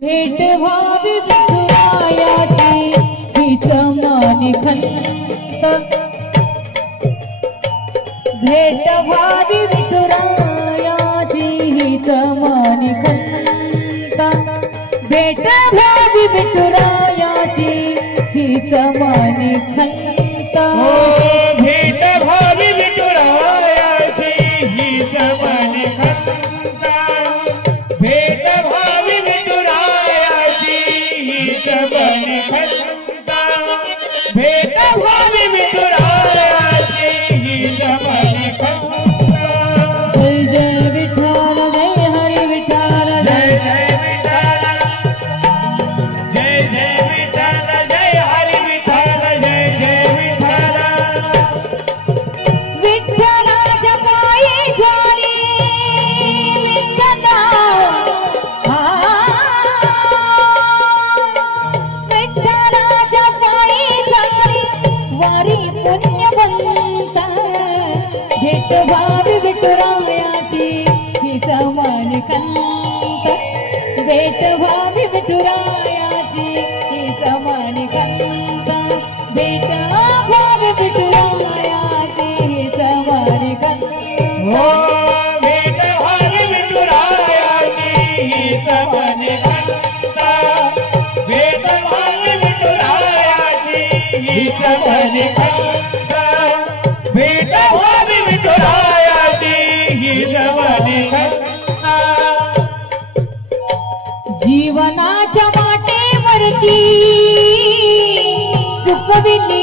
भेट व्हावी विठुरायाची हीच माने खंत. भेट व्हावी विठुरायाची हीच माने खंत. भेट व्हावी विठुरायाची हीच माने खंत. माणिकंत. भेट विठुरायाची हीच माणिकंत. भेट विठुरायाची हीच माणिकंत. हो भेट विठुरायाची हीच माणिकंत. भेट विठुरायाची हीच माणिकंत. भेट व्हावी विठुरायाची हीच माणिकंत. చుక్కవిల్లి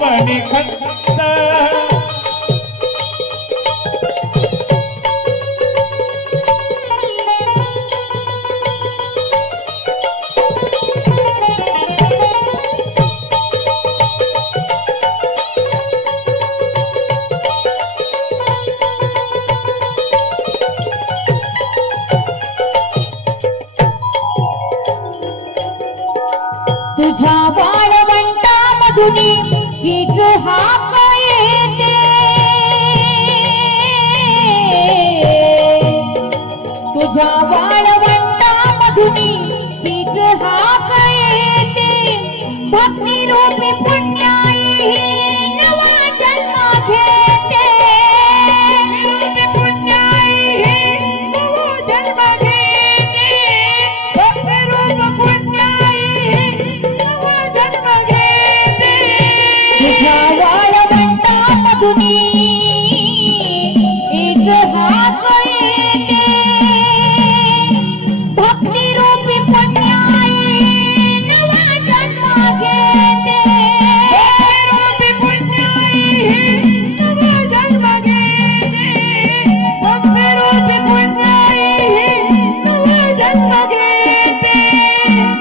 मनी खंत तुझ्या बाळवंटा मधुनी हीच हा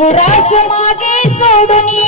आपुरास मागे सोडणी.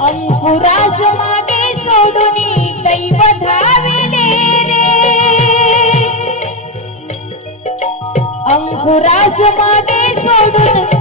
अंकुरास मागे सोडणी दैव धाविले रे. अंकुरास मागे सोडून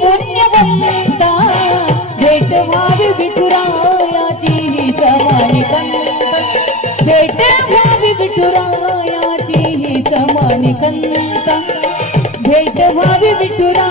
पुण्य भक्ता भेट व्हावी विठुरायाची ही समानी कंत भेट व्हावी विठुरायाची ही समानी कंत भेट व्हावी विठुरा